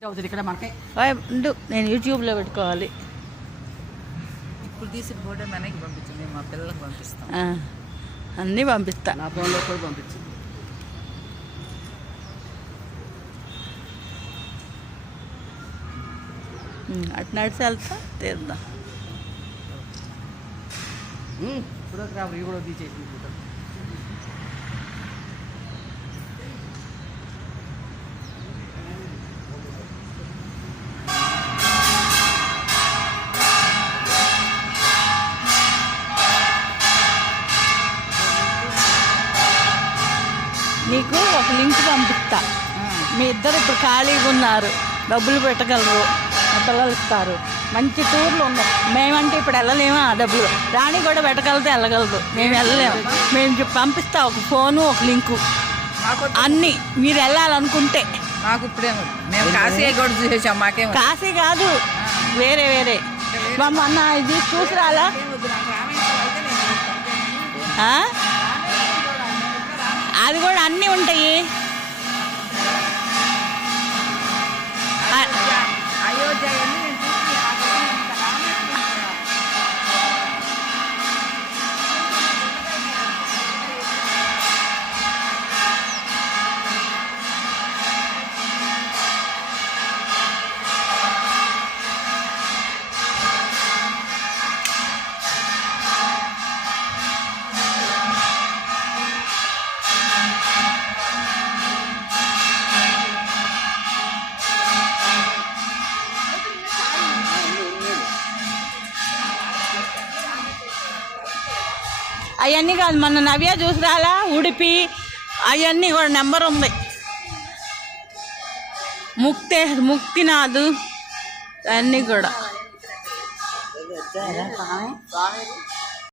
ఇక్కడ మనకి నేను యూట్యూబ్లో పెట్టుకోవాలి. ఇప్పుడు తీసి ఫోటో మనకి పంపించింది, మా పిల్లలకు పంపిస్తాం. అన్నీ పంపిస్తా, నా ఫోన్లో కూడా పంపించింది. అటు నడిచి వెళ్తా తీద్దాం. ఫోటోగ్రాఫర్ కూడా తీసేసి ఫోటో. నీకు ఒక లింక్ పంపిస్తా. మీ ఇద్దరు ఇప్పుడు ఖాళీగా ఉన్నారు, డబ్బులు పెట్టగలరు, మా పిల్లలు ఇస్తారు. మంచి టూర్లు ఉన్నాయి. మేమంటే ఇప్పుడు వెళ్ళలేమా, డబ్బులు రాణి కూడా పెట్టగలితే వెళ్ళగలదు, మేము వెళ్ళలేము. మేము పంపిస్తా ఒక ఫోను, ఒక లింకు, అన్నీ మీరు వెళ్ళాలనుకుంటే. మాకు ఇప్పుడే మేము కాశీ కూడా చూసేసాం. మాకేం కాశీ కాదు, వేరే వేరే. మొన్న ఇది చూసిరాలా? అది కూడా అన్నీ ఉంటాయి. అయోధ్య అవన్నీ కాదు, మన నవ్య చూసిరాలా, ఉడిపి అవన్నీ కూడా నెంబర్ ఉంది. ముక్తినాథ్ అన్నీ కూడా.